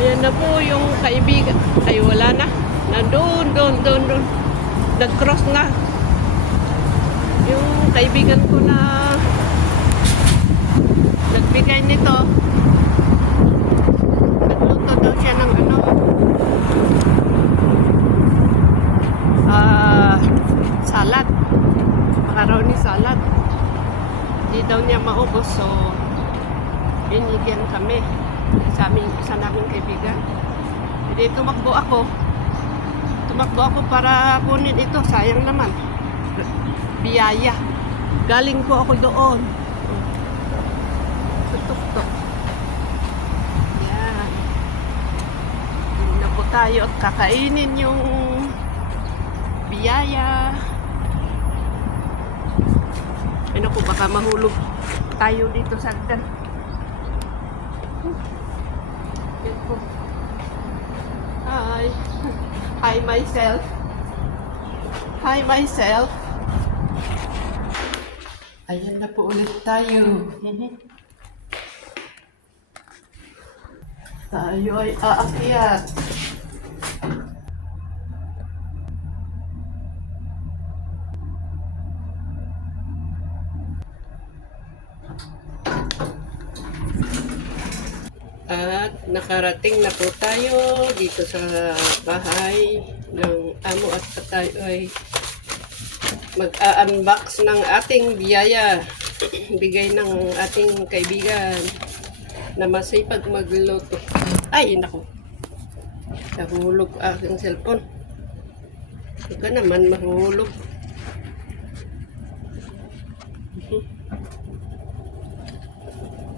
Ayan na po yung kaibigan. Ay, wala na. Doon. Nag-cross na. Yung kaibigan ko na nagbigay nito. Nagluto daw siya ng ano. Salad. Macaroni salad. Hindi daw niya maubos. So, binigyan kami sa amin, isa naming kaibigan. Hindi, tumakbo ako para kunin ito. Sayang naman, biyaya. Galing po ako doon sa tuktok. Yan, hindi na po tayo at kakainin yung biyaya. Ano po, baka mahulog tayo dito sa agdan. Yan po. Hi. Hi myself. Hi myself. Ayan na po ulit tayo. Tayo ay aakyat. At nakarating na po tayo dito sa bahay ng amo at tayo ay mag-unbox ng ating biyaya. Bigay ng ating kaibigan na masipag magluto. Ay, naku. Nahulog aking cellphone. Ika naman mahulog.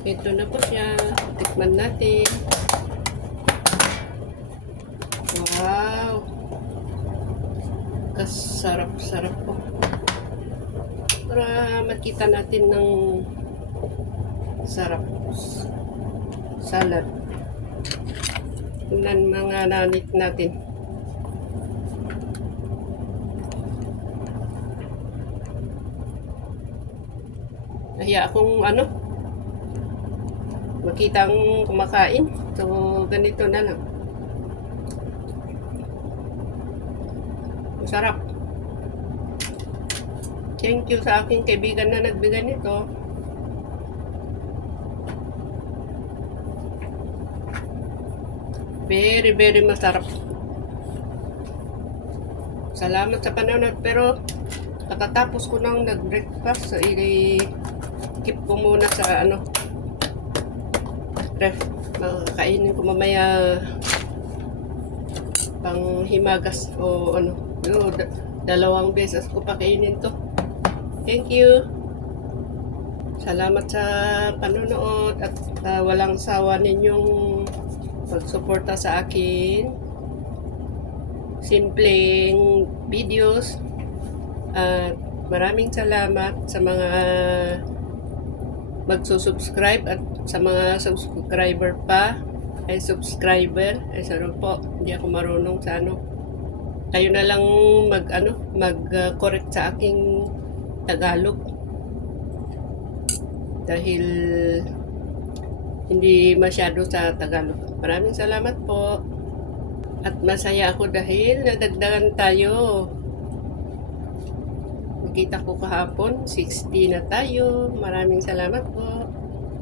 Ito na po siya. Tikman natin. Wow! Kasarap-sarap po. Para makita natin ng sarap. Salad. Tingnan mga nanit natin. Nahiya akong makita ang kumakain. So, ganito na lang. Masarap. Thank you sa aking kaibigan na nagbigay nito. Very, very masarap. Salamat sa panonood. Pero, katatapos ko nang nag-breakfast, so, i-keep ko muna sa ref. Kainin ko mamaya pang himagas o dalawang beses ko pakainin to. Thank you. Salamat sa panonood at walang sawa ninyong pagsuporta sa akin simpleng videos. At maraming salamat sa mga magsusubscribe at sa mga subscriber pa ay subscriber ay sarap po. Hindi ako marunong sa kayo na lang mag-correct sa aking Tagalog dahil hindi masyado sa Tagalog. Maraming salamat po at masaya ako dahil nadagdagan tayo. Nakita ko kahapon 60 na tayo. Maraming salamat po.